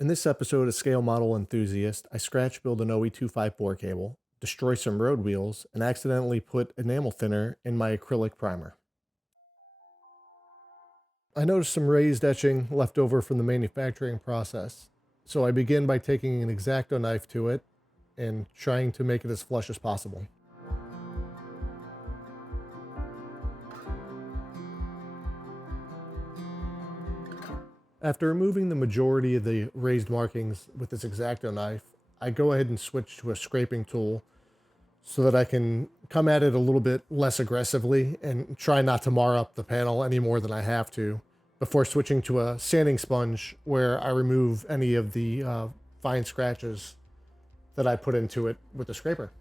In this episode of Scale Model Enthusiast, I scratch build an OE254 cable, destroy some road wheels, and accidentally put enamel thinner in my acrylic primer. I noticed some raised etching left over from the manufacturing process, so I begin by taking an X-Acto knife to it and trying to make it as flush as possible. After removing the majority of the raised markings with this X-Acto knife, I go ahead and switch to a scraping tool so that I can come at it a little bit less aggressively and try not to mar up the panel any more than I have to before switching to a sanding sponge where I remove any of the fine scratches that I put into it with the scraper.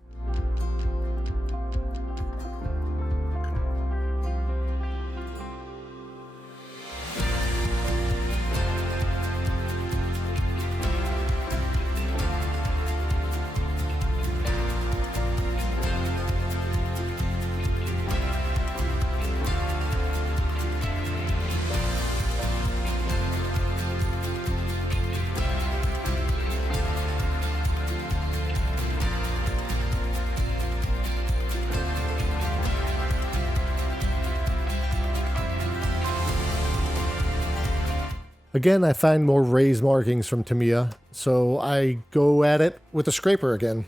Again, I find more raised markings from Tamiya, so I go at it with a scraper again.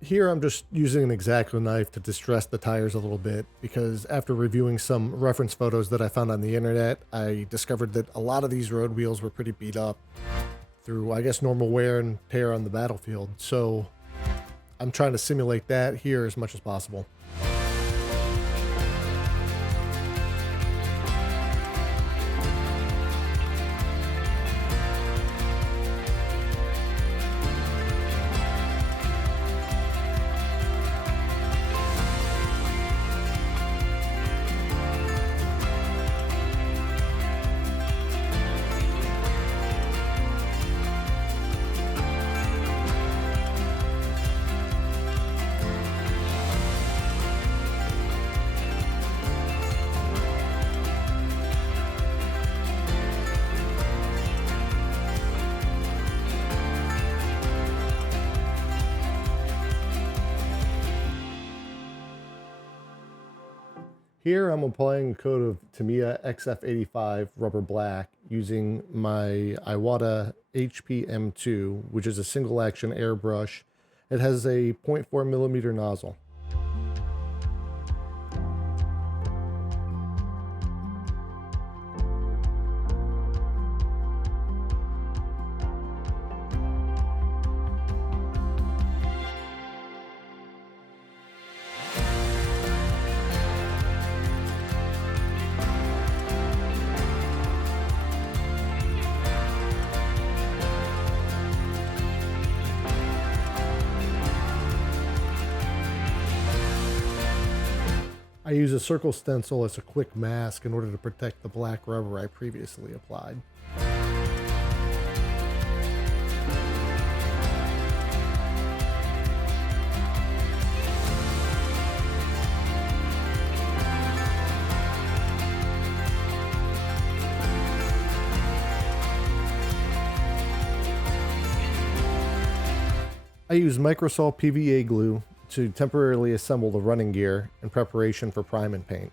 Here I'm just using an X-Acto knife to distress the tires a little bit because after reviewing some reference photos that I found on the internet, I discovered that a lot of these road wheels were pretty beat up through, I guess, normal wear and tear on the battlefield. So I'm trying to simulate that here as much as possible. Here I'm applying a coat of Tamiya XF85 rubber black using my Iwata HPM2, which is a single action airbrush. It has a 0.4 millimeter nozzle. I use a circle stencil as a quick mask in order to protect the black rubber I previously applied. I use Microsoft PVA glue to temporarily assemble the running gear in preparation for prime and paint.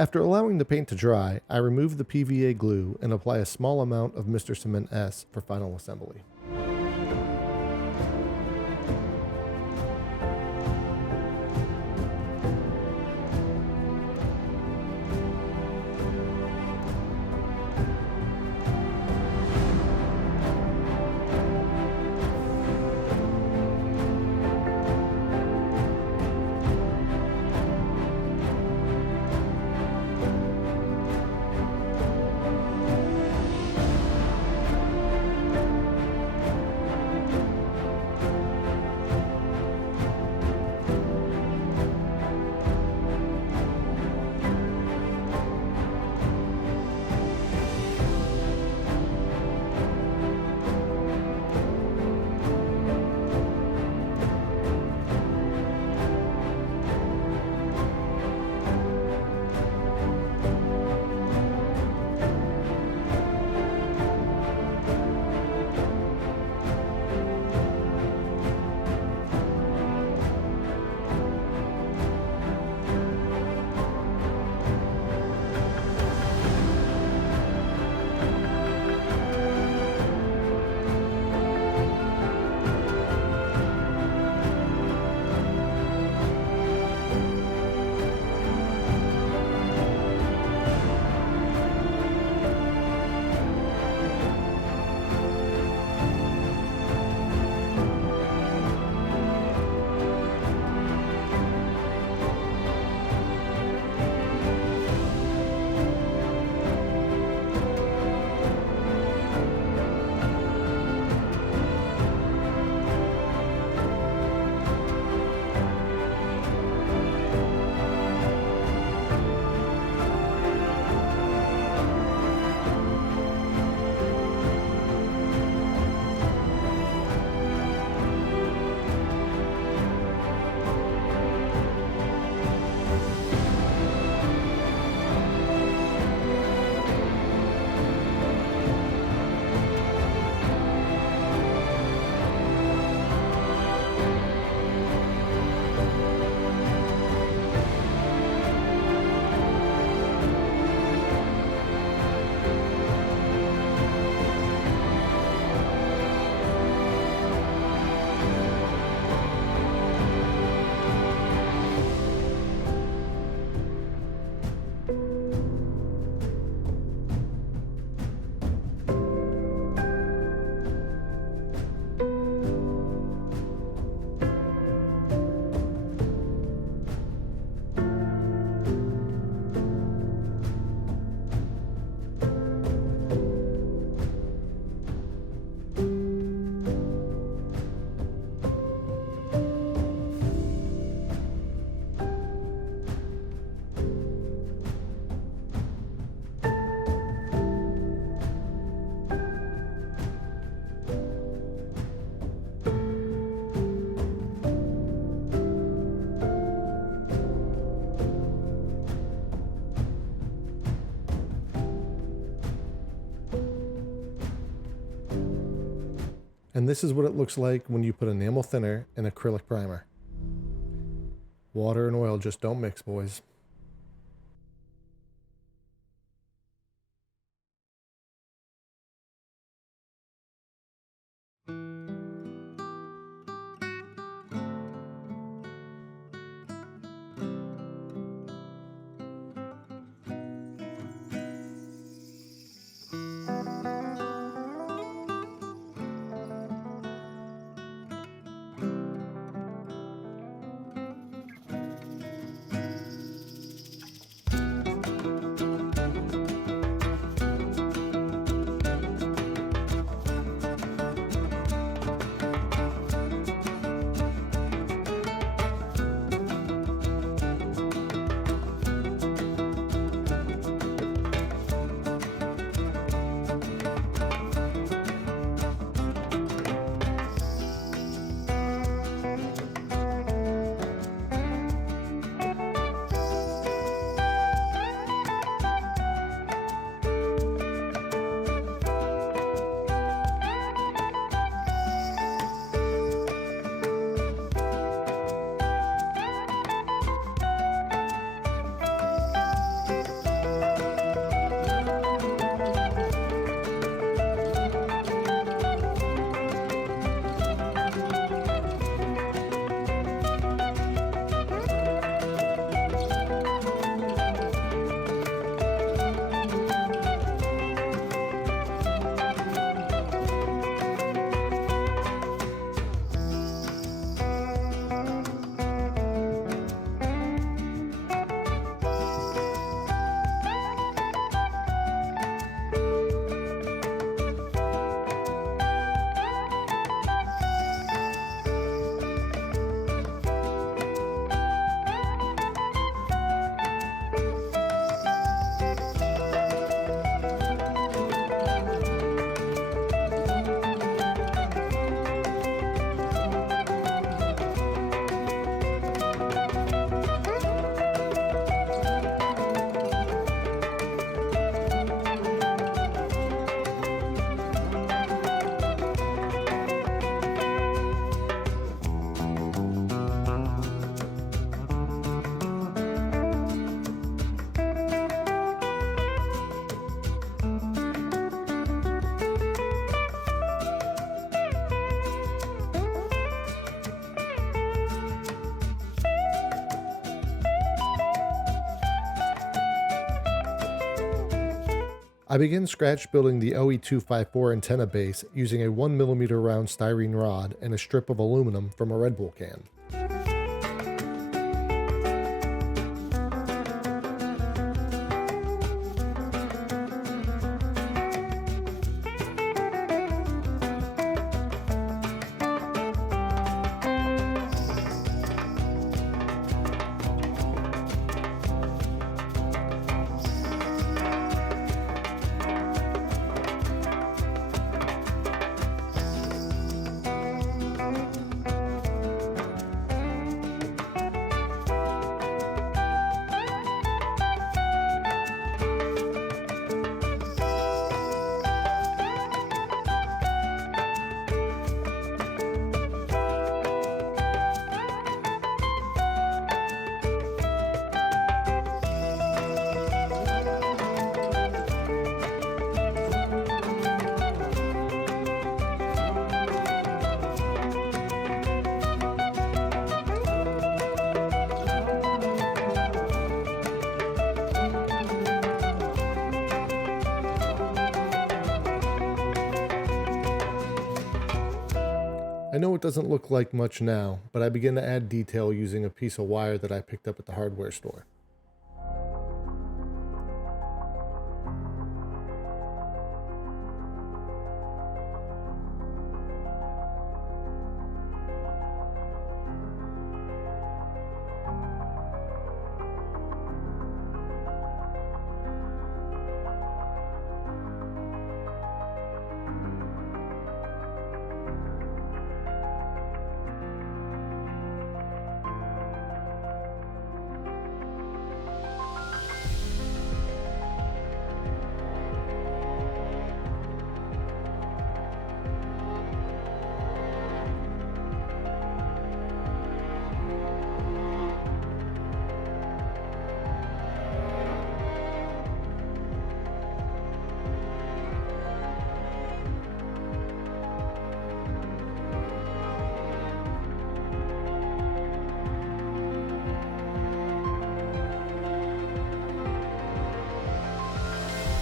After allowing the paint to dry, I remove the PVA glue and apply a small amount of Mr. Cement S for final assembly. And this is what it looks like when you put enamel thinner and acrylic primer. Water and oil just don't mix, boys. I began scratch building the OE254 antenna base using a 1mm round styrene rod and a strip of aluminum from a Red Bull can. I know it doesn't look like much now, but I begin to add detail using a piece of wire that I picked up at the hardware store.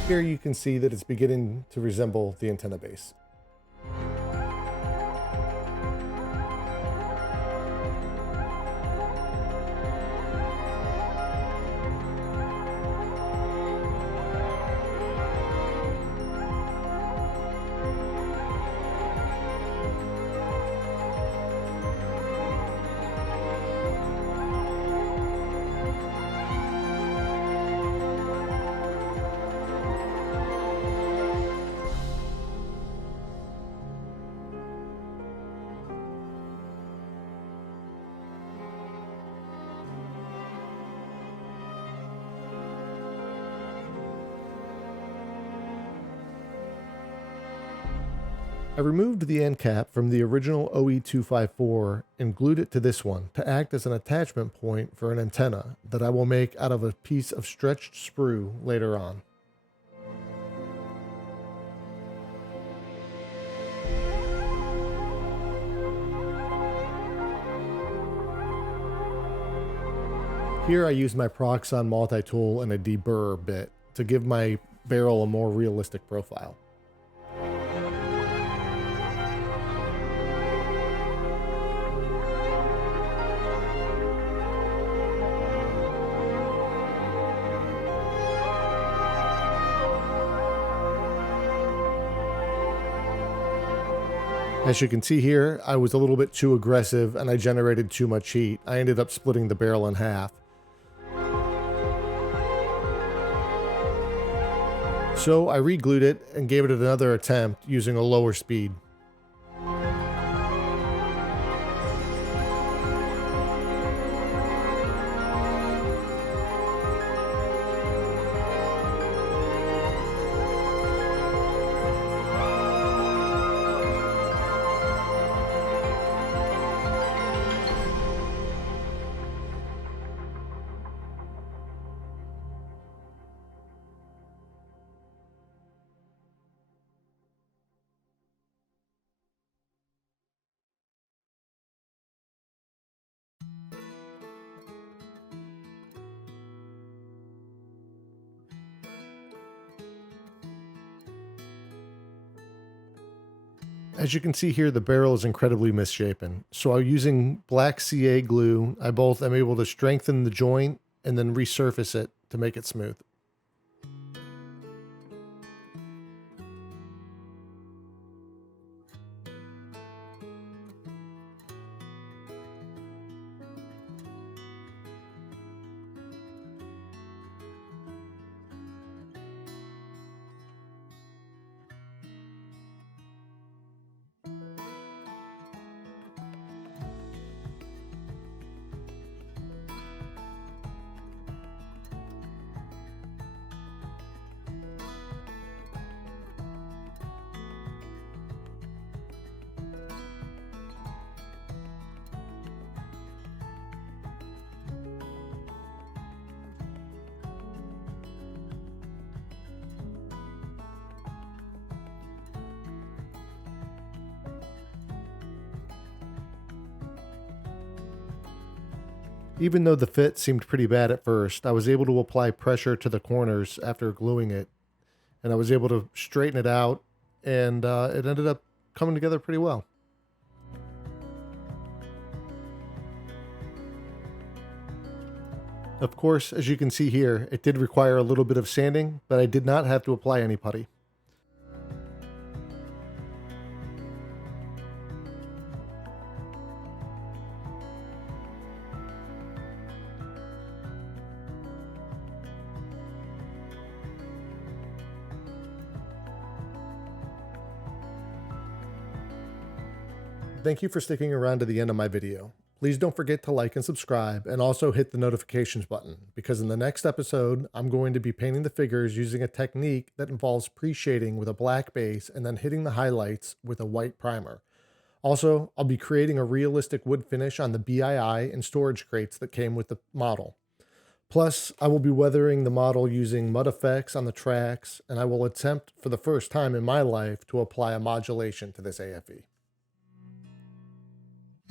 Here you can see that it's beginning to resemble the antenna base. I removed the end cap from the original OE254 and glued it to this one to act as an attachment point for an antenna that I will make out of a piece of stretched sprue later on. Here I used my Proxxon multi-tool and a deburrer bit to give my barrel a more realistic profile. As you can see here, I was a little bit too aggressive and I generated too much heat. I ended up splitting the barrel in half. So I re-glued it and gave it another attempt using a lower speed. As you can see here, the barrel is incredibly misshapen. So I'm using black CA glue. I both am able to strengthen the joint and then resurface it to make it smooth. Even though the fit seemed pretty bad at first, I was able to apply pressure to the corners after gluing it, and I was able to straighten it out, and it ended up coming together pretty well. Of course, as you can see here, it did require a little bit of sanding, but I did not have to apply any putty. Thank you for sticking around to the end of my video. Please don't forget to like and subscribe, and also hit the notifications button, because in the next episode, I'm going to be painting the figures using a technique that involves pre-shading with a black base and then hitting the highlights with a white primer. Also, I'll be creating a realistic wood finish on the BII and storage crates that came with the model. Plus, I will be weathering the model using mud effects on the tracks, and I will attempt for the first time in my life to apply a modulation to this AFE.